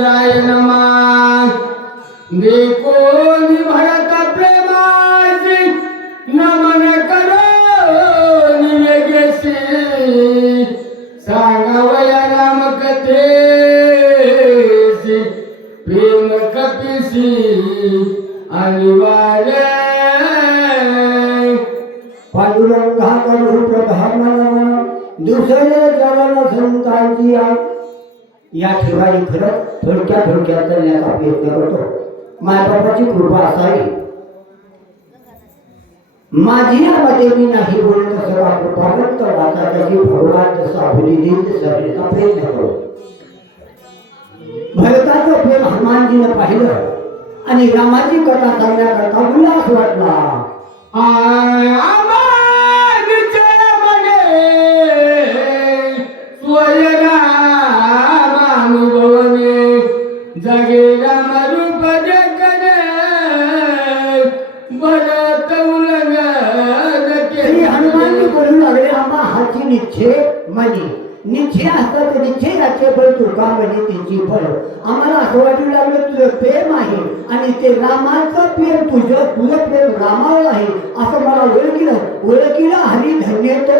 रामचंद्राय नमः देखोनी भरत प्रेमाची नमन करो निवेगेशी सांगावया राम कथेसी प्रेम कपिसी अनिवार्य पांडुरंगा करू प्रधान दुसरे चरण संतांची या ठिकाणी खरंच थोडक्यात चालण्याचा प्रयत्न करतो. मायबापाची कृपा असावी. माझी या मते मी नाही बोलत सर्व कृपावंत वाचाची भगवान जसा भुली देईल सगळ्याचा प्रयत्न करू. भरताचं प्रेम हनुमानजीनं पाहिलं आणि रामाची कथा सांगण्याकरता उल्हास वाटला. जगे राम रूप जगने भरत उलंग हनुमानजी बोलू लागले आम्हा हाची निश्चय म्हणे निश्चय असतात निश्चयाचे फळ तुका म्हणे त्याची फळ. आम्हाला असं वाटू लागलं तुझं प्रेम आहे आणि ते रामाचं प्रेम तुझं प्रेम रामावर आहे असं मला ओळखीला हरी धन्य तो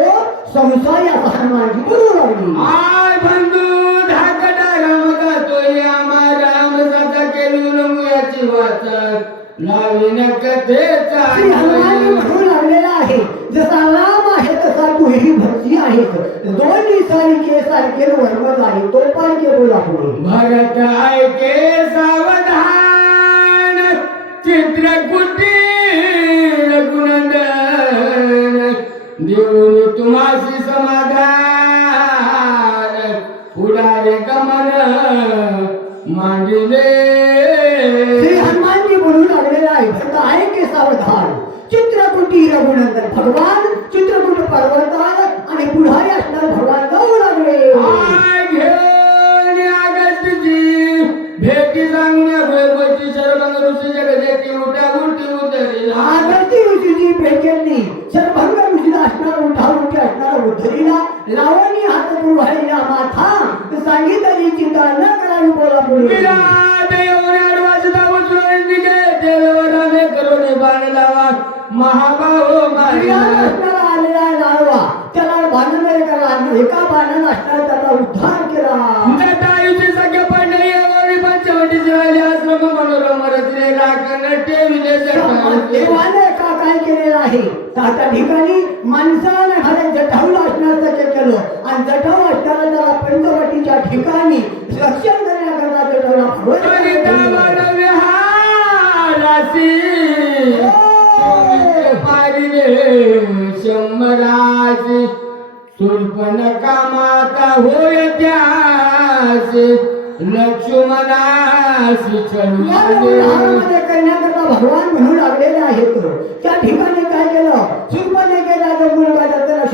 संसार असं हनुमानजी बोलू लागली. आय बंधू धाकटा राम गातोय आम्हा राम सदा केलून मुयाची वाचा नवीन कथेचा हनुमानजी म्हणू लागलेला आहे जसा राम आहे तसा तू ही भक्ती आहे. दोन्ही सारखे सारखे वर्मत आहे तो पारखे बोला पुढे. भरत ऐके सावधान चित्रकुटी रघुनंदन देऊन तुम्हासी समाधान पुढारे गमन मांडिले. श्री हनुमानजी बोलू लागलेला आहे भरत ऐके सावधान चित्रकुटी रघुनंदन भगवान चित्रकूट पर्वतावर आणि पुढारी असणार भगवान जाऊ लागले. भेटी सांगून शरभंग ऋषी जगदेती उठा उलटी उतरीला. आगस्ती ऋषीची भेट घेतली. शरभंग ऋषीला असणार उठा उलटी असणार उद्धरीला लावणी हात पुढारीला माथा सांगितली चिंता न करावी बोला पुढे. महाभाव आलेला लावा त्याला बांधून करा एका बाणानं असणार त्याचा उद्धार केला. जटायूची सगळे पंढरी पंचवटीचे आश्रम मनोरम रचले राखण ठेविले. देवाने का काय केलेलं आहे त्या ठिकाणी माणसाने हरे जटाऊला असण्याचं केलं आणि जटाऊ असणारा त्याला पंचवटीच्या ठिकाणी रक्षण करण्याकरता जटाऊला शंभराची सुर्पणखा माता होय त्यासी लक्ष्मणासी करण्याकरता भगवान म्हणू लागलेले आहेत. त्या ठिकाणी काय केलं सुर्पणखेचा मुलगा त्याला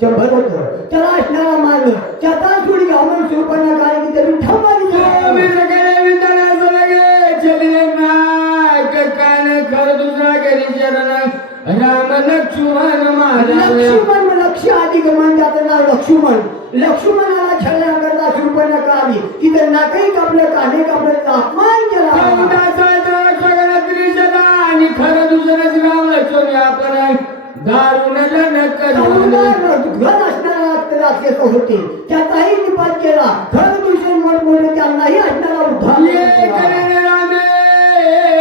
शंभर होतं त्याला असणारा मारलं त्याचा सुडी घालून सुर्पणखा की तरी ठमाली राम लक्ष्मण लक्ष्मण लक्ष आधी गमन त्याचं नाव लक्ष्मण. लक्ष्मणाला छळण्याकरता सुर्पणखा आली तिथे नाकही कापलं काने कापलं अपमान केला. आणि खरं दुसरं राम लक्ष्मण आपण दारुण घर असणारा राक्षस होते त्याचाही निपात केला. खरं दुसरे मोठमोठे त्यांनाही असणारा उद्धार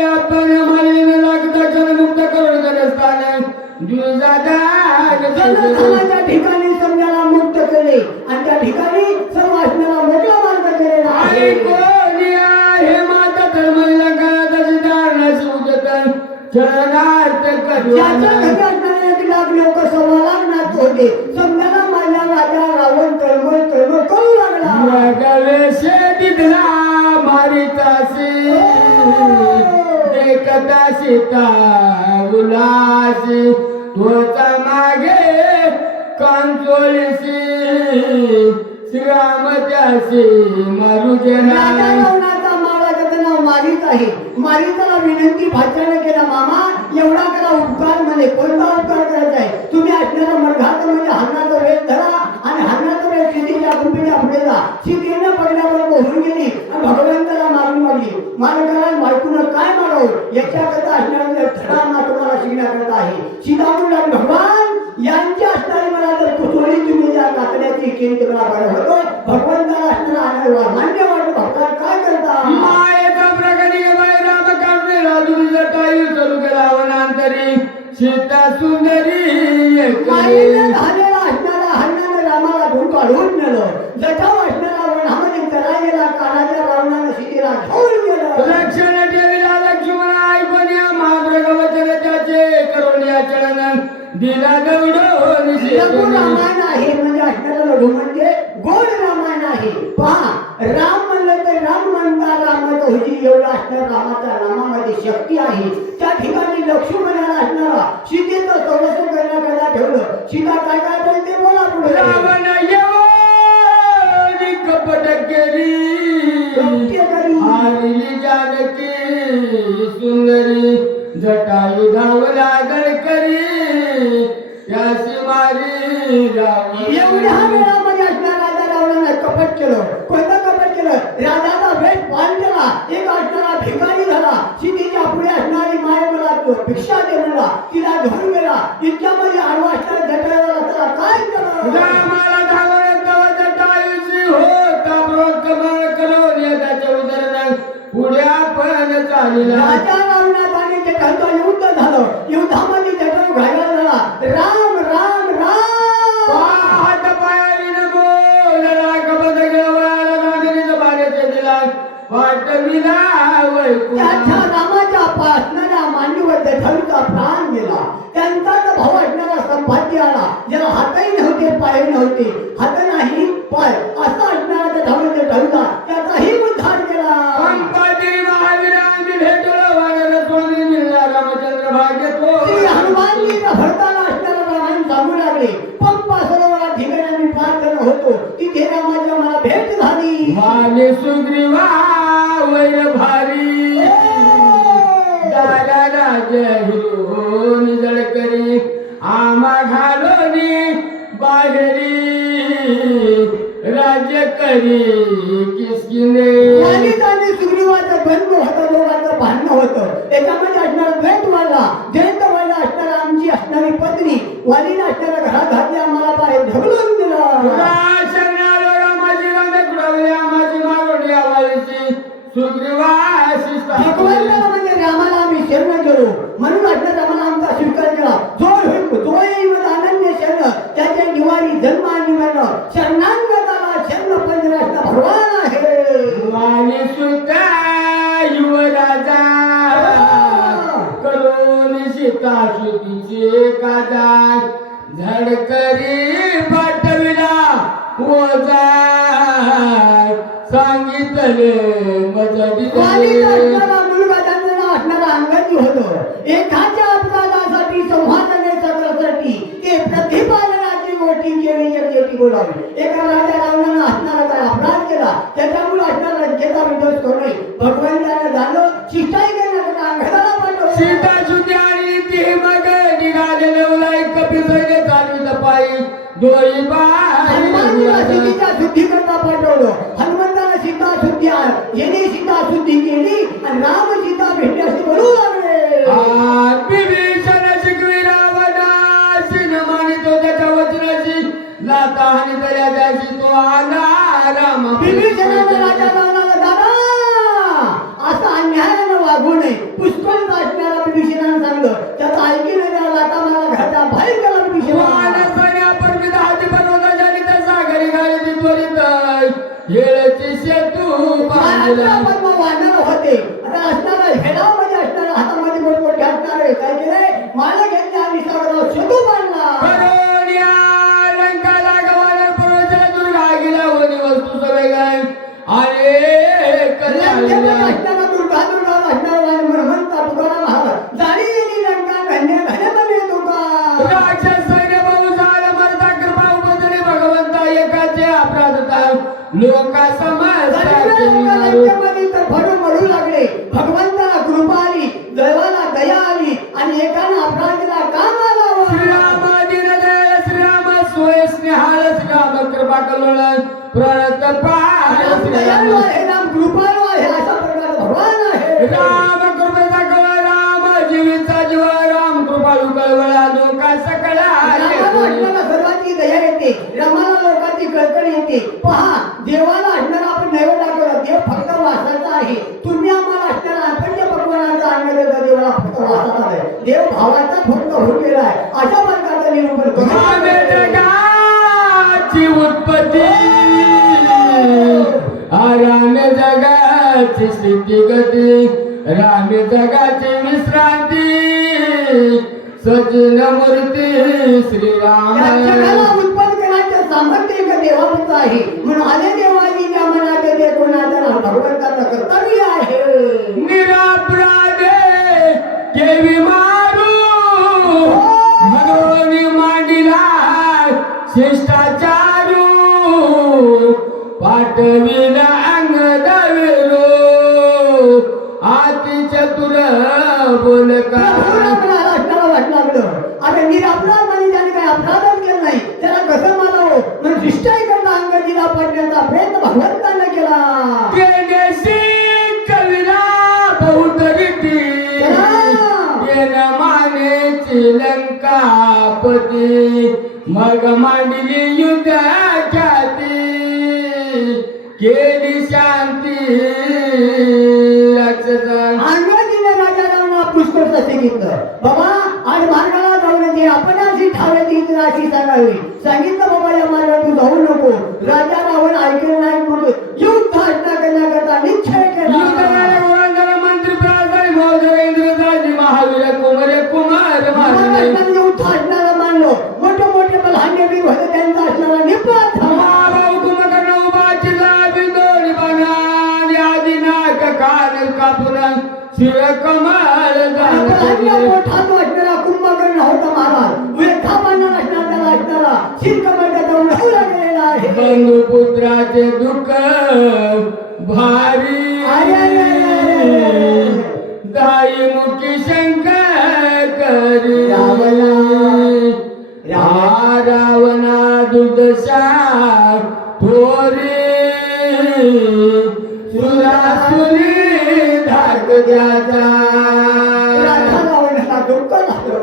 आपण मुक्त करून त्या ठिकाणी समजाला मुक्त केले आणि त्या ठिकाणी सर्व असणारा मोठा मार्ग केलेला आहे. हे माता धर्मला काळाची धारणाची उदतन चरणार्थ लोक सव्वा लाख नाच होते. समजाला माझ्या राजा रावण तळमळ करू लागला. मारितासी एकता सीता उलासी तोचा मागे कांचोळीसी श्रीराम त्यासी मारुजे. राजा रावणाचा महाराजाचं नाव मारीच आहे. मारीचाला विनंती भाच्याने केला मामा एवढा करा उपकार म्हणे. कोणता उपकार करायचा आहे तुम्ही असणारा मर्घात म्हणजे हरणाचा वेळ धरा आणि हरणाचा वेळ शेतीच्या कुंपीच्या पुढे जा. शेतीने पडल्यावर होऊन गेली आणि याच्याकरता असणारा धडा तुम्हाला शिकण्याकरता आहे. सीता म्हणून लागली, भगवान यांची असणारी मला जर कुठोरी तुम्ही ज्या कातड्याची केली तर मला बरं होतो. भगवंताला असणारा आनंद मान्य वाटलं. भगवान काय करता मायेचा प्रगती बाई राम करणे राजू जटायू सुरू केला वनांतरी सीता सुंदरी मायेनं झालेला असणारा हरणानं रामाला धून काढून नेलं. जटाव असणारा वनामध्ये चरा गेला. काळाच्या रावणानं सीतेला घेऊन गेलं. रक्षण ठेविला लक्ष्मण ऐकून या महाद्रग वचन त्याचे करून या चरण दिला दौडो लघु रामायण आहे म्हणजे असणारा लघु म्हणजे गोड रामायण आहे. पहा राम म्हणलं तर राम म्हणता रामाचं होती एवढा असणार रामाच्या नामामध्ये शक्ती आहे. त्या ठिकाणी लक्ष्मणाला असणारा सीतेचं संरक्षण करण्याकरता ठेवलं. सीता काय काय बोलते बोला पुढे. रावण येऊन कपट केली हारिली जानकी सुंदरी जटायू धावला गडकरी यासी मारी रावण एवढ्या वेळामध्ये असणार राजा रावणानं कपट केलं. कोणतं कपट केलं? राजाचा वेश पान केला. एक असणारा भिकारी झाला. सीतेच्या पुढे असणारी माय मला भिक्षा दे म्हणला. तिला घेऊन गेला. इतक्यामध्ये आडवा असणारा जटायूला त्याला काय केलं? रामाला धावून तव जटायूची होता प्रोत्कमन करून त्याच्या उदरन पुढे आपण चालिला. राजा रावणात आणि जटायूचं युद्ध झालं. युद्धामध्ये जटायू घायल झाला. राम राम राम हात पायाने बोल रागबंद गवळाला नागरीचं बाळेचे दिला पाठविला वैकुंठ. त्याच्या रामाच्या असणाऱ्या मांडीवर जटायूचा प्राण गेला. त्यांचा जो भाऊ असणारा संभाजी आला. ज्याला हातही नव्हते पाय नव्हते. हात नाही पाय असा असणारा जटायूचा त्याचाही उद्धार केला. पंपादिनी महावीरांनी भेटलो वानर स्वामी मिळाला रामचंद्र भाग्यतो. श्री हनुमानजीचा भरताना असणारा रामायण सांगू लागले. पंपा सरोवरात ठिकाणी आम्ही प्रार्थना होतो. तिथे रामाच्या मला भेट झाली. वाले सुग्रीवा वैर भारी दादा राज हिरोनी जळकरी आमा घालोनी बाहेरी राज्य करी किसकिने. वालीत आणि सुग्रीवाचं द्वंद्व होतं. दोघांचं भांडण होतं. त्याच्यामध्ये असणारा द्वैत वाढला. द्वैत वाढला असणारा आमची असणारी पत्नी वालीने असणाऱ्या घरात घातली. आम्हाला बाहेर ढकलून दिला. शरणालो रामाची रामे कुडावली आमाची मागोडी आवालीची सुग्रीवा भगवंताला म्हणजे रामाला आम्ही शरण गेलो म्हणून असणारा आम्हाला आमचा स्वीकार केला. जो येईल अनन्य शरण त्याच्या निवारी जन्म आणि मरण शरणांगताला शरण पंजराचा भगवान आहे. वाणी सुद्धा युवराजा करून सीता सुतीचे काजा झडकरी पाठविला ओजा सांगितले वालीचा असणारा मुलगा त्यांचं नाव असणारा अंगदी होतं. एखाद्या अपराधासाठी संवादनेसाठी ते प्रतिपादनाची गोष्टी केली येते बोलावी. एका राजा रावणानं असणारा काय अपराध केला त्याच्यामुळे असणारा लंकेचा विध्वंस करू भगवंतानं झालं. शिष्टाई करण्याकरता अंगदाला पाठवलं. सीता सुती आणि ती मग निघालेले उलाई कपी सैन्य चालवित पायी दोई हनुमानजीला सीतेच्या शुद्धीकरता पाठवलं. हनुमंताला सीता शुद्धी याने सीता शुद्धी केली आणि राम सीता भेटण्यास बोलू लागले. विभीषण शिकवी रावणाशी न मानितो त्याच्या वचनाची लाता हानी तया त्याची तो आला राम. विभीषणाने राजा रावणाला दादा असं अन्यायानं वागू नये. पुष्कळ असणारा विभीषणानं सांगलं. त्याचं ऐकी न त्याला लाता मला घराच्या बाहेर गेला. विभीषण हेळची सेतू वानर होते. आता असणारा हेडामध्ये असणारा हातामध्ये मोठमोठे असणारे काय केले माला घेतले आणि सगळं सेतू बांधला. लंकाला गवानर पूर्वच्या दुर्गा गेला होती वस्तू सगळे गाय आणि असणारा दुर्गा दुर्गा असणारा म्हणता तुकाराम महाराज जाणी येणी लंका घन्या घन्यामध्ये तुका राक्षस सैन्य बहु झाला मरता कृपा उपजली भगवंता एकाचे अपराधता लोका समाज मरू लागले. भगवंताला कृपा आली. देवाला दया आली आणि एकानं अपराधीला काम आला. श्रीराम सोय स्नेहाळ श्रीराम कृपा कलोळ प्रणत राम दयाळू आहे. राम कृपाळू आहे. अशा प्रकारे भगवान आहे. राम कृपेचा कवळ दह्या येते, रमाला लोकांची कळकळ येते. पहा, देवाला असणारा आपण नैवेद्य दाखवला, देव फक्त वासाचा आहे. तुम्ही आम्हाला असणारा पंचपक्वानाचा अन्न देता, देवाला फक्त वासाचा आहे. देव भावाचा फक्त होऊन गेला आहे. अशा प्रकारचं निरूपण करू. रामे जगाची उत्पत्ती, रामे जगाची स्थिती गती, रामे जगाची विश्रांती, सजिन मूर्ती श्रीराम. या जगाला उत्पन्न करण्याचं सामर्थ्य एका देवाचं आहे. म्हणून आले देवानी त्या मनात ते कोणाचा भगवंताचं कर्तव्य आहे. निरापराधे केवी मारू, भगवनी मांडिला शिष्टाचारू, पाठविल अंग दविरो, अति चतुर बोलका. आता निरपराध म्हणजे त्याने काही अपराधच केला नाही, त्याला कसं मानावं म्हणून शिष्टाई करता अंगजीला पडण्याचा प्रयत्न भगवंताने केला. तेजसी कविला बहुत रीती, तेन मानेची लंकापती, मग मांडली युद्धाख्याती, केली शांती अंगजीने राजा रावणा पुष्कळ सांगितलं, बाबा आज मार्गाला जाऊन दे, आपण अशी ठावे ती अशी सांगावी. सांगितलं बाबा या मार्गात तू जाऊ नको. राजा रावण ऐकलं नाही म्हणून युद्ध आज्ञा करण्याकरता निश्चय केला. मंत्री प्राचार्य महोदय इंद्रजाजी महावीर कुमार कुमार महाराज युद्ध आज्ञाला मानलो. मोठे मोठे बलहांडे बी होते, त्यांचा असणारा निपात महाभाऊ कुंभकर्ण उभाची लावी दोन बनानी, आधी नाक कान कापून शिव कमाल मोठा तो असणारा कुंभकर्ण होता महाराज. उलटा मानणार असणारा त्याला असणारा शिरकमंडाचा उडवला गेलेला आहे. बंधुपुत्राचे दुःख भारी, दाई मुखी शंकर करी, रावणा दुर्दशा थोरी, सुरासुरी धाक द्याचा. दुःख झालं.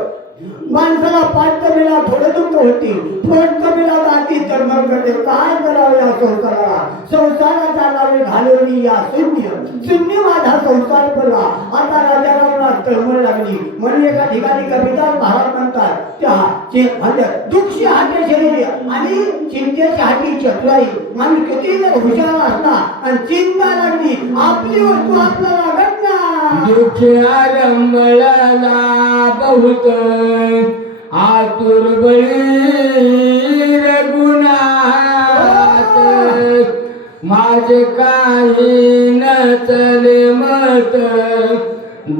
माणसाला पाच कमीला थोडं दुःख होती, पोट कमीला जाती तर मग करते. काय करावं या संसाराला? संसाराचा नावे घालवली या शून्य. शून्य माझा संसार पडला. आता राजाला तळमळ लागली. म्हणून एका ठिकाणी कविता महाराज म्हणतात, त्या दुःखी हाते शरीर आणि चिंतेची हाती चतुराई. माणूस किती हुशार असला आणि चिंता लागली, आपली वस्तू आपल्याला घटना. दुःखी आरंभला बहुत आतुर बळी रघुनाथ, माझे काही न चले मत,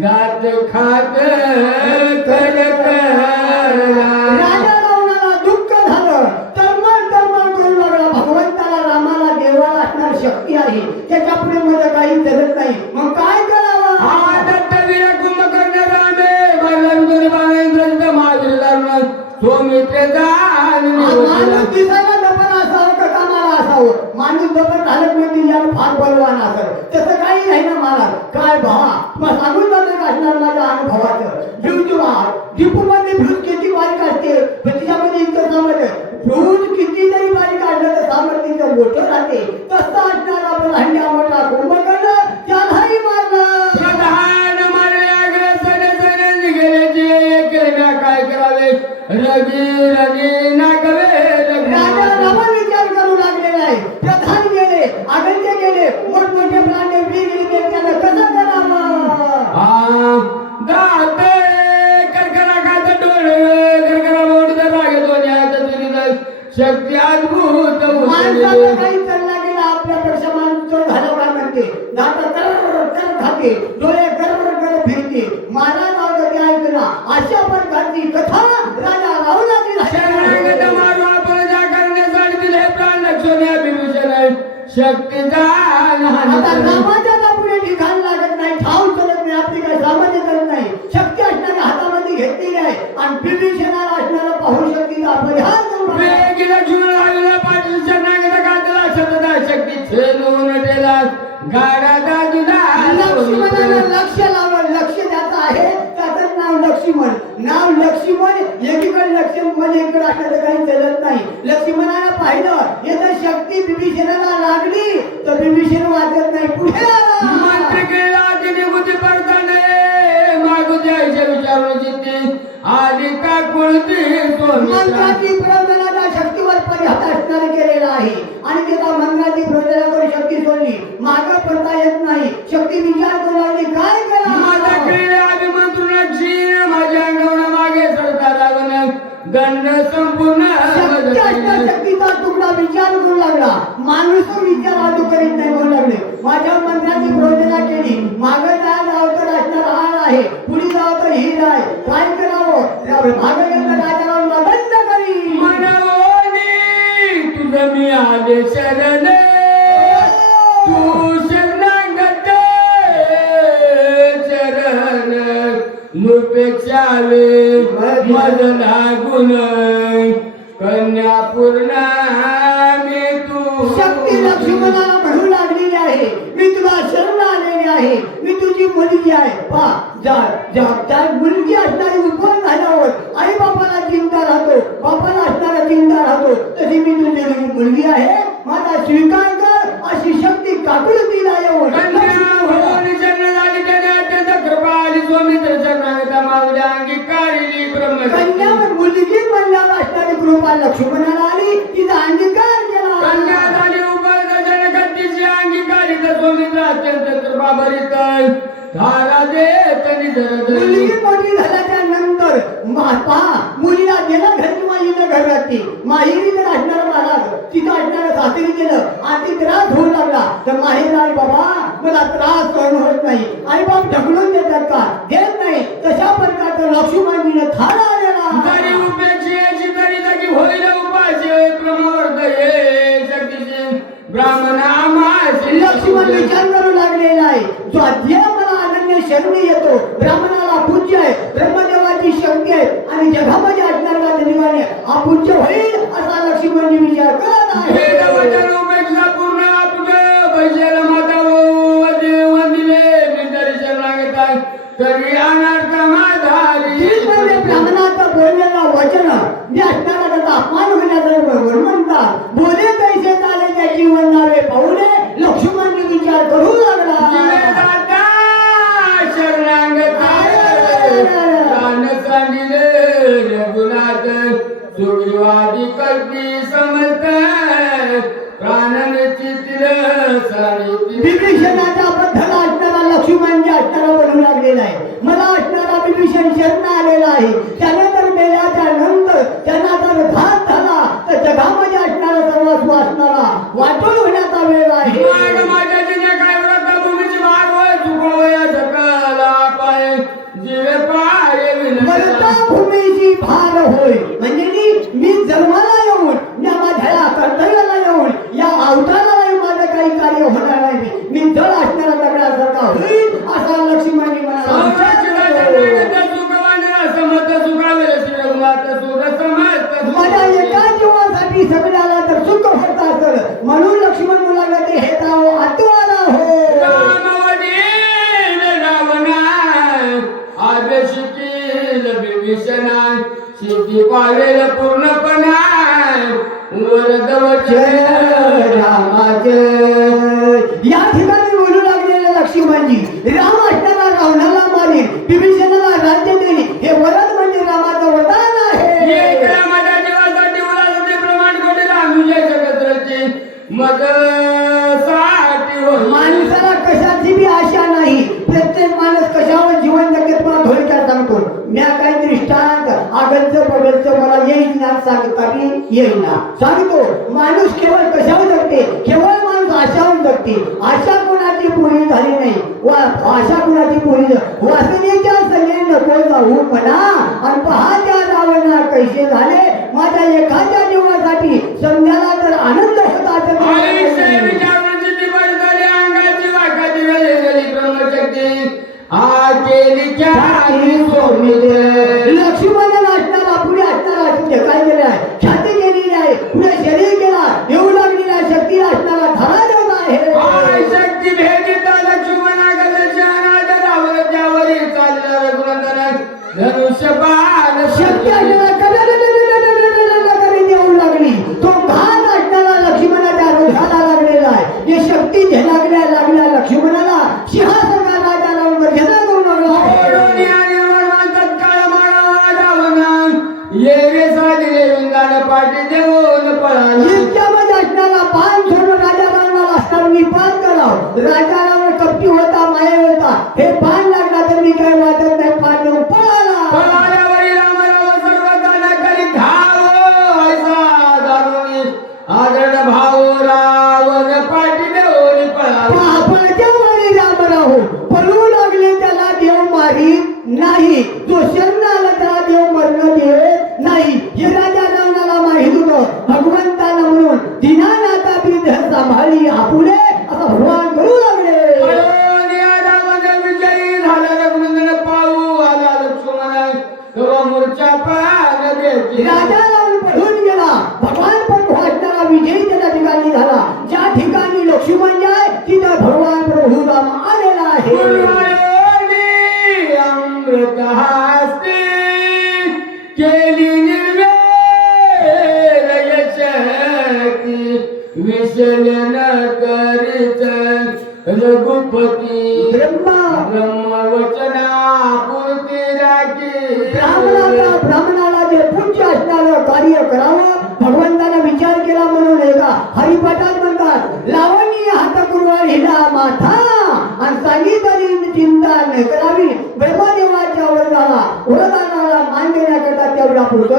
गात खात कर राजा रावणाला दुःख झालं. तळमळ करू लागला. भगवंताला रामाला देवाला असणार शक्ती आहे, त्याच्या पुढे मध्ये काही जगत नाही. मग काय करावं? हा दत्तवीर कुंभकर्ण रामे बलवंतरी बाळेंद्र महावीर दारुण सोमित्रे माणूस दिसायला दपन असावं का कामाला असावं? माणूस दपन झालं म्हणजे याला फार बलवान असेल. तसं काही नाही ना महाराज. काय भावा मग सांगून जातो असणार माझ्या अनुभवाचं. डिपूमध्ये भ्यूज किती बारीक असते, पण तिच्यामध्ये इतकं समज भ्यूज किती जरी बारीक असलं तर सामर्थ्य मोठं राहते. तसं असणार आपण हंड्या मोठा कुंभकर्ण त्यालाही मारलं. प्रधान मारल्या सण गेले काय करावे, रगी रगी नागवे. राजा रावण विचार करू लागलेला आहे. प्रधान गेले, अगंत्य गेले, मोठमोठे प्राणी बी गेले, त्यानं कसं करावं? गाते करकरा गात डोळे करकरा मोठे रागे दोन्ही हात तुरी शक्ती अद्भुत. माणसाला काही चालला गेला आपल्यापेक्षा माणूस झाला काय म्हणते, दाता कर खाते, डोळे कर फिरते, महाराज कधी ऐकला. अशा प्रकारची कथा राजा रावणाची शरणागत मारू आपण ज्या करण्यासाठी दिले प्राण लक्ष्मी विभूषण शक्ती जाण. आता रामाच्या पुढे ठिकाण लागत नाही, ठाव चलत नाही, आपली काही सामान्य करत नाही. शक्ती असणाऱ्या हातामध्ये घेतलेली आहे आणि विभीषणाला असणारा पाहू शक्तीचा परिहार करून वेगी लक्ष्मण आलेला पाटील शरणागत कातला शब्दा शक्ती छेदून ठेला गाडा दादुला. लक्ष्मणाला लक्ष लावलं. लक्ष ज्याचं आहे त्याचं नाव लक्ष्मण. लक्ष्मण. नाव लक्ष्मण, एकीकडे लक्ष्मण एकीकडे असलं तर काही चालत नाही. लक्ष्मणाला पाहिलं हे तर शक्ती विभीषणाला लागली तर विभीषण वाचत नाही, पुढे आला. मंत्री केला की निगुती पडताने मागू द्यायचे विचारून जिथे आधी का कुळती मंत्राची प्रयोजनाच्या शक्तीवर परिहास असणारे केलेला आहे आणि त्याचा मंत्राची प्रयोजनाकडे शक्ती सोडली, मागं पडता येत नाही. शक्ती विचार करू लागली, काय माझा करा. क्रीडे अभिमंत्रण क्षीण माझ्या अंगावर मागे सरता लागण दंड संपूर्ण शक्ती असणार शक्तीचा तुकडा विचार करू लागला. माणूस विचार आदू करीत नाही म्हणू लागले. माझ्या मंत्राची प्रयोजना केली, मागे जाव तर असणार हार आहे, पुढे जाव तर हिर आहे, काय करावं. मागे गेलं राजाला दंड करी. मनवोनी तुझं मी आले शरण तू शरणागत चरण नुपेक्षा वे मद लागून कन्या पूर्ण मी तू. शक्ती लक्ष्मणाला म्हणू लागलेली आहे, मी तुला शरण आलेली आहे, मी तुझी मुलगी आहे. पहा मुलगी असणारी उत्पन्न झाल्यावर आई बापाला चिंता राहतो, बापाला असणारा चिंता राहतो, तशी मी तुझी मुलगी आहे, माझा स्वीकार कर. अशी शक्ती काकुळतीला येऊन कन्या होऊन जन्म झाली त्याने अत्यंत कृपा आली स्वामी दर्शनागता मावल्या अंगीकारिली कन्या ब्रह्म मुलगी म्हणल्यावर असणारी कृपा लक्ष्मणाला आली, तिचा अंगीकार कन्या केला. झाली उपाय जगतीची अंगीकारित स्वामी अत्यंत कृपा भरित धारा देत मुलगी मोठी झाल्याच्या नंतर पहा मुलीला गेलं घरची माईनं घर राहते, माहेरी जर असणार महाराज तिथं असणारं सासरी गेलं आणि त्रास होऊ लागला तर माहेर आई बाबा मला त्रास सहन होत नाही, आई बाप ढकलून देतात का, देत नाही. तशा प्रकारचं लक्ष्मणजीने थारा आलेला. तरी उपेक्षेची तरी लगी होईल उपासे प्रमवर्ध ये शक्तीचे ब्राह्मणामासी लक्ष्मण विचार करू लागलेला आहे, जो अध्यय मला अनन्य शरणी येतो, ब्राह्मणाला पूज्य आहे, ब्रह्मदेवाची शक्ती आहे आणि जगामध्ये असणारा देवाने हा पूज्य होईल असा लक्ष्मणजी विचार करत आहे. उपेक्षा पूर्ण आपलं बैसेल माता वंदिले मी दर्शन लागतात तरी अनर्थ माधारी. ब्राह्मणाचं बोललेलं वचन जे असणारा त्याचा अपमान होण्याचं बरोबर म्हणतात, बोले कैसे चाले त्या जीवन नावे पाहुणे लक्ष्मणजी विचार करू लागला. रघुनाथ सुग्रीवादी कल्पी समर्थ प्राणन चितील विभीषणाच्या बद्दल असणारा लक्ष्मणजी असणारा बनू लागलेला आहे. मला असणारा विभीषण शरण आलेला आहे, त्याने तर मेल्याच्या नंतर त्यांना जर घात झाला तर जगामध्ये असणारा सर्वस्व असणारा वाटून होण्याचा वेळ आहे. माझ्या जिने काय व्रत भूमीची भाग होय चुकवय सकला पाय जीवे पाय वरता भूमीची भार होय म्हणजे मी जन्माला येऊन या माझ्या कर्तव्याला येऊन या अवताराला माझं काही कार्य होणार नाही, मी जळ असणारा दगडासारखा होईल असा लक्ष्मणजी म्हणाला. माझ्या एका जीवासाठी सगळ्याला तर सुख होत असेल म्हणून लक्ष्मण मुलाला ते हे राव आत्वाला हो. शेती पावेल पूर्णपणा रामाचे या ठिकाणी बोलू लागलेले लक्ष्मणजी, राम असताना रावणाला मारेल, विभीषणाला राज्य देणे हे वरद म्हणजे रामाचं वरदान आहे. माझ्या जीवासाठी उलासाठी प्रमाण कोणी लागू शकत मग माणसाला कशाची बी आशा नाही, प्रत्येक माणूस कशावर जीवन जगत मला थोडक्यात सांगतो. म्या काही दृष्टांत आगलचं बगलचं मला येईल ना सांगता बी येईल ना सांगतो. माणूस केवळ कशावर जगते, केवळ माणूस आशावर जगते. आशा कोणाची पुरी झाली नाही, आशा कोणाची पुरी वासनेच्या सगळे नको जाऊ म्हणा आणि पहा त्या रावणा कैसे झाले. माझ्या एखाद्या जीवासाठी समजायला तर आनंद होता लक्ष्मण असणारा पुढे असणारा काय केलं आहे, ख्याती केलेली आहे, पुढे शरीर केला येऊ लागलेला शक्ती असणारा धरा देत आहे. शक्ती भेदिता लक्ष्मणा गजावरी चालला रघुनंदन धनुष्य सिंहासनावर राजा राम गर्जना करू ओढोनी लागला. आणि वळवंतात काळ माळा डावणं. ये रे साधिरे विंगाण पाठी देऊन पळाला. इतक्यामध्ये असणारा पान सोडून राजा रावणाला असताना मी पान कराव. राजा रावण कपटी होता, माया होता. हे पान लागला तर मी काय वाटत नाही, पान देऊन पळाला. पळाल्यावरी रामराव सर्वताना करी धाव. ऐसा दारुणी आदर भाऊ रावण पाठी देऊन पळाला. पळत्या वारी रामराव पळू लागले, त्याला देव मारीत नाही. जो शरण आला त्याला देव मरण देत नाही. हे राजा रावणाला माहित होतं. भगवंताला म्हणून दीनानाथा बिध सांभाळी आपुले असं भगवान करू लागले. पळून या रावण विजयी झाला. रघुनंदन पाहू आला लक्ष्मण. तेव्हा मूर्छा पान देती. राजा रावण पळून गेला. भगवान पण वाचणारा विजयी त्या ठिकाणी झाला. ज्या ठिकाणी लक्ष्मण जाय तिथे भगवान प्रभू राम आलेला आहे. गुरुवायोनी अमृत हस्ती केली निर्वेर यशक्ती. विचलन करीत रघुपती. ब्रह्मवचना पूर्ती राखी. ब्राह्मणाला जे पूज्य असणारं कार्य करावं, भगवंताने विचार केला म्हणून एका हरिपाठात म्हणतात, लावणी हात कुरवाळ हिला माथा आणि सांगितली चिंता न करावी. ब्रह्मदेवाच्या वरदानाला मान देण्याकरता तेवढा पुरतो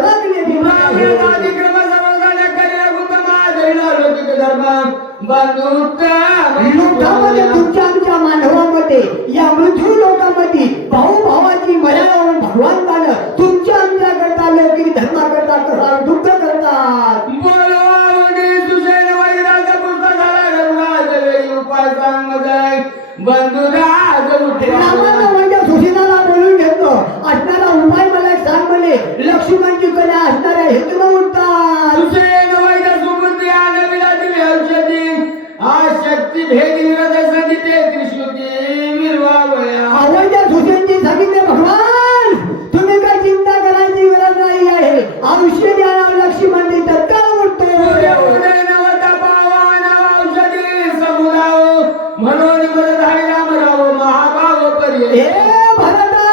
लोकांमध्ये, तुमच्या आमच्या मानवामध्ये, या मृत्यू लोकांमध्ये भाऊ भावाची मर्यादा होऊन भगवंतानं तुमच्या आमच्या करता लौकिक धर्माकरता कसा दुःख करतात. रामानं म्हणजे सुशीलाला बोलून घेतलो. असणारा उपाय मला एक सांग म्हणे. लक्ष्मणची कला असणाऱ्या हेतून उठतात. शक्ती भेद आवडत्या सुशीलची सांगितले, भगवान तुम्ही काय चिंता करायची गरज नाही आहे. आयुष्य द्या. लक्ष्मण तत्काळ उठतो. म्हणून महाभाव पर्याय. हे भरता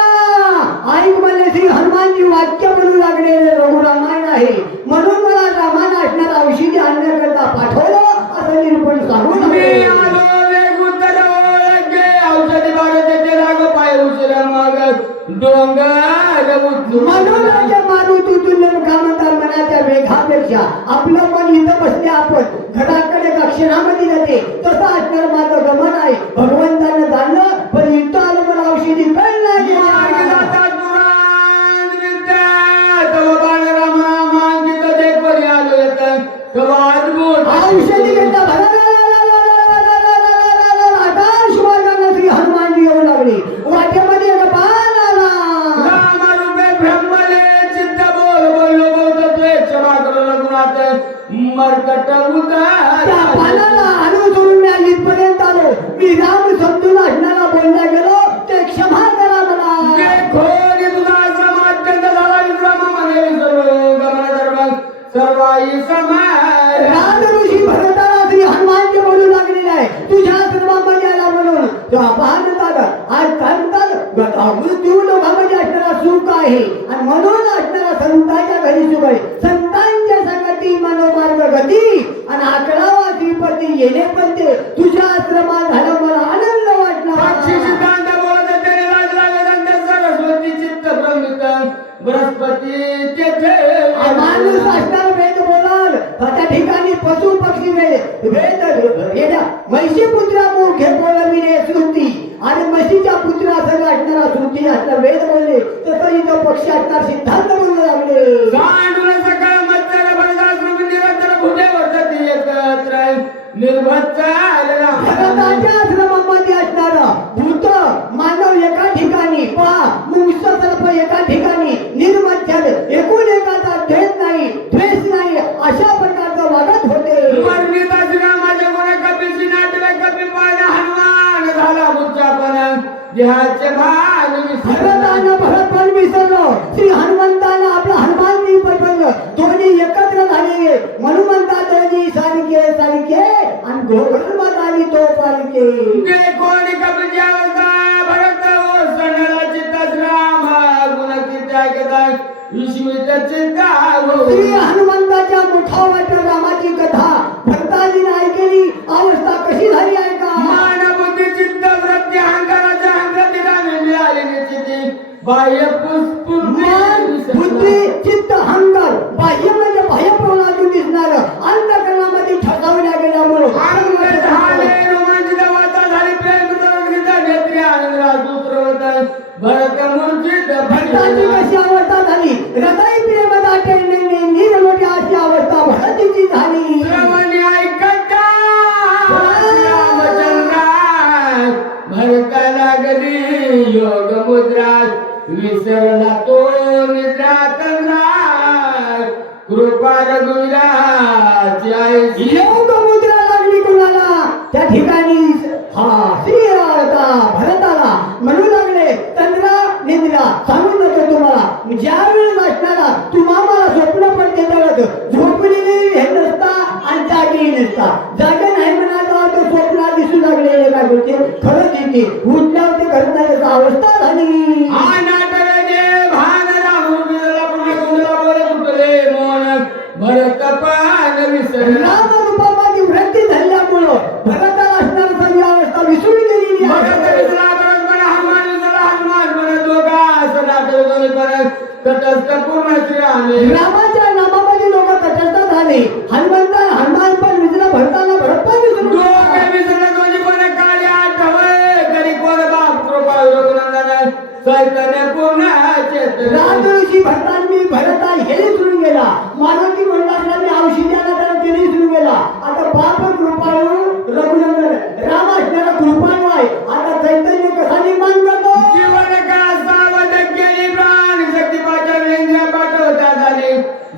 ऐक म्हणले, श्री हनुमानजी वाक्य म्हणू लागले रघुरामायण आहे. म्हणून मला रामानं असणारा औषधी आणण्याकरता पाठवलं असं निरूपण सांगू मी लागले. आलो वेगुत्तर ओळखे. औषधी बागेचे राग पाय उशिरा मागत डोंगर उचलून. मनोराज्य मारुती तुल्य मुखामंतर मनाच्या वेगापेक्षा आपलं मन इथं बसले. आपण घराकडे एका क्षणामध्ये जाते. तसं असणार माझं गमन आहे. भगवंतानं जाणलं पण इथं आलं मला औषधी कळलं नाही. मार्गी जातात पुराण विद्या. तव बाण राम रामांकित देखवरी आलो येतं. तव अद्भुत औषधी घेतला आकाश मार्गाने श्री हनुमानजी येऊ लागले. वाटेमध्ये एक बाण आला. रामरूपे ब्रह्मले चित्त बोल बोललो बोलतोय. क्षमा करो रघुनाथ मरकट उतार. त्या बाणाला आणून सोडून मी इथपर्यंत आलो. मी राम समजून असणारा बोलला गेलो ते क्षमा करा मला. देखोनी तुझा आश्रम अत्यंत झाला विश्राम म्हणे. सर्व गमन धर्म सर्वाई समार. राज ऋषी भरताला श्री हनुमानजी बोलू लागलेले आहे. तुझ्या आश्रमामध्ये आला म्हणून पाहतात आज सांगतात मृत्यू लोकांमध्ये असणारा सुख आहे आणि म्हणून असणारा संतांच्या घरी सुख आहे. संतांच्या संगती मनोमार्ग गती आणि आकडावा श्रीपती येणे पण ते तुझ्या आश्रमात झालं मला आनंद पक्षी वाटला. सिद्धांत बोलत त्याने राज लागत सरस्वती चित्त प्रमित बृहस्पती तेथे. माणूस असणार वेद बोलाल त्या ठिकाणी पशु पक्षी वेद येण्या म्हैशी पुत्रा मुख हे बोलविणे श्रुती आणि म्हशीच्या पुत्रा सगळं असणारा श्रुती असणार वेद बोलले. तसं इथं पक्षी असणार सिद्धांत बोलू लागले. गांडूळ सकाळ मत्सर बळदाश्रम निरंतर भुजे वर्तती एकत्र भरताच्या आश्रमामध्ये असणारा भूत मानव एका ठिकाणी पहा मुंगस सर्प एका ठिकाणी निर्मच्छद एकूण एकाचा द्वेष नाही अशा प्रकारचं वागत होते. भरतपण विसरलो. श्री हनुमंतानं आपलं हनुमानजी पटवलं. दोन्ही एकत्र झाले म्हणून म्हणतात दोन्ही सारखे आणि घोगल आली तो पालके. कोणी कपजा श्री हनुमंताच्या मुखावर रामाची कथा भक्तांनी ऐकली, अवस्था कशी झाली ऐका. मान बुद्धी चित्त वृत्ती अहंकाराच्या अहंकृतीला मिळाली निश्चिती बाह्य मन बुद्धी चित्त अहंकार बाह्य म्हणजे बाह्य प्रवणातून दिसणार अंतःकरणामध्ये ठसवल्या गेल्यामुळे आनंद झाले रोमांचित वाता झाली प्रेम सर्वगीता नेत्री आनंद सूत्रवत भरत मूर्छित भक्तांची कशी अवस्था झाली, हृदय प्रेम दाटे निर्मोठी अशी अवस्था भरतीची झाली. श्रवणी ऐकता रामचंद्रा भरता लागली योग मुद्रा विसरला तो निद्रा तंद्रा कृपा रघुवीराची आई. योग मुद्रा लागली कुणाला त्या ठिकाणी श्रीराता भरताला म्हणू लागले तंद्रा निद्रा. सांगून जातो तुम्हाला ज्यावेळी वाचणारा तुम्हा मला स्वप्न पडते तेव्हा झोपलेली हे नसता आणि जागी नसता. जागे नाही म्हणायचा तो स्वप्नात दिसू लागलेले काय बोलते खरंच येते उठल्यावर ते घडत नाही त्याचा अवस्था झाली. भरत पान विसरला राम रूपामध्ये वृत्ती झाल्यामुळं भरताला असणारी सर्व अवस्था विसरून गेलेली भरत आहे. विसरला परस्पर हनुमान विसरला हनुमान म्हणत दोघा असं नाटक दोन्ही परत तटस्थ पूर्ण श्रीरामे. रामाच्या नामामध्ये लोक तटस्थ झाले. हनुमान पण विसरला भरताला भरत पण विसरून दोघे विसरले दोन्ही पण काले आठवय घरी कोण बाप कृपा रघुनंदन चैतन्य पूर्ण चेतन. राजऋषी भरतांनी भरता हे विसरून गेला. मारुती म्हणला मी औषधाला तर ते विसरून गेला. आता बाप कृपाळू रघुनंदन राम असणारा कृपाळू आहे. आता चैतन्य कसा निर्माण करतो जीवन का सावध केली प्राण शक्ती पाचन इंद्रिय पाठवता झाली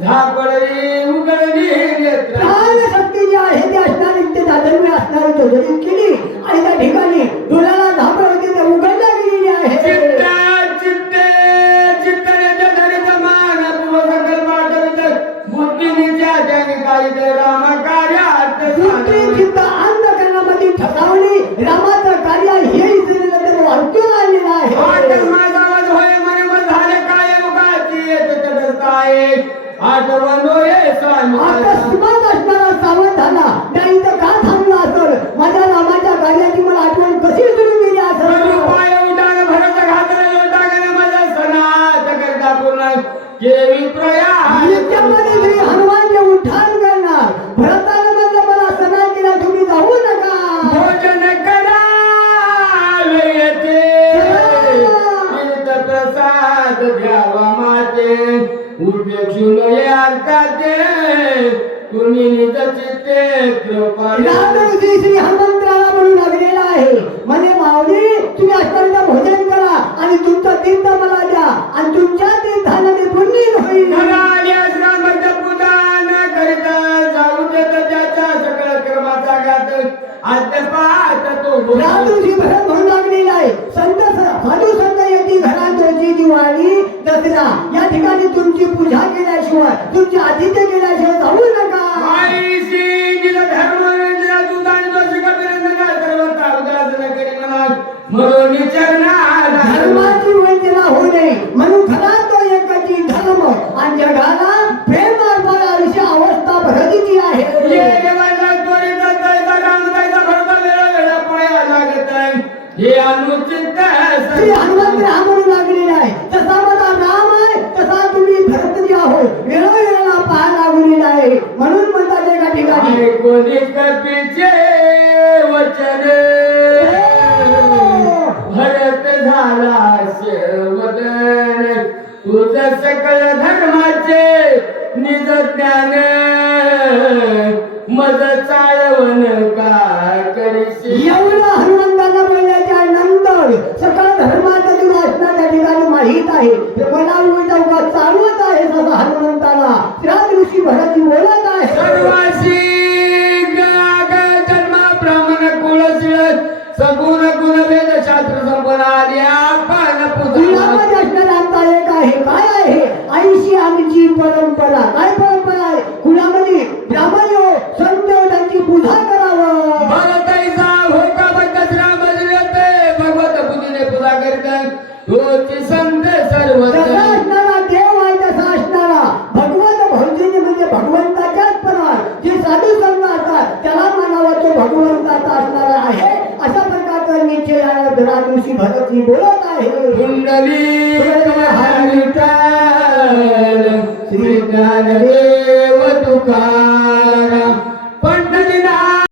धापडली उघडली नेत्र. प्राण शक्ती जी आहे ती असणारी ते दादरवी असणारी चौधरी केली आणि त्या ठिकाणी डोळ्याला धापड होती ते उघडल्या गेलेली आहे. अंधकरणामध्ये ठसावली रामाचं कार्य हे विसरलेलं तर अर्जुन आलेलं आहे. अकस्मात असणारा सावध झाला नाही तर का थांबला असेल. माझ्या रामाच्या कार्याची मला आठवण कशी सुरू गेली असेल. नित्यामध्ये श्री हनुमानचे उठान करणार. भरतानं म्हणलं मला सणा केला तुम्ही जाऊ नका. भोजन करा प्रसाद घ्यावा माते उपेक्षून अर्काचे तुम्ही निज चित्ते कृपा. रामऋषी श्री हनुमंतराला म्हणून लागलेला आहे म्हणे माऊली तुम्ही असताना भोजन करा आणि तुमचं तीर्थ मला द्या आणि तुमच्या तीर्थाने मी पुण्य होईल. पूजा न करिता जाऊ देत त्याच्या सकळ कर्माचा घात अद्यपात तो रामऋषी भरत म्हणून लागलेला आहे संत साधू संत येते घरांची दिवाळी दसरा या ठिकाणी तुमची पूजा केल्याशिवाय तुमचे आतिथ्य केल्याशिवाय जाऊ नका. धर्माची वंचना होऊ नये म्हणून खरा तो एकाची धर्म आणि जगाला प्रेम अर्पण अशी अवस्था भरतीची आहे. श्री हनुमंत राम म्हणून लागलेला आहे. तसा मला राम आहे तसा तुम्ही भरतजी आहो वेळोवेळेला पाहा लागलेला आहे. म्हणून म्हणतात एका ठिकाणी कोणी कपीचे वचन भरत झाला शेवदन तुझ सकल धर्माचे निज ज्ञान मज चाळवण का करीशी. एवढं हनुमंतांना बोलल्याच्या नंतर सकल धर्माचं तुला असणाऱ्या ठिकाणी माहीत आहे. मला चौकात चालवत आहे तसं हनुमंताला राज ऋषी भरती बोलत आहे. सर्वाशी जन्मा ब्राह्मण कुळशीळ सगुण गुण वेद शास्त्र संपन्न आली आपण कुलामध्ये असणारा आमचा एक आहे. काय आहे ऐशी आमची परंपरा. काय परंपरा आहे कुलामध्ये ब्राह्मण हो संत त्यांची पूजा करावं. भरताईचा होका बद्दल राम भगवत बुद्धीने पूजा करीत तोची संत सर्व जसा असणारा देव आहे तसा असणारा भगवत भौतिक स्वरूपात असणारा आहे अशा प्रकारचा निश्चय या दिवशी भरतजी बोलत आहे. कुंडली हरिविठ्ठल श्री ज्ञानदेव तुकाराम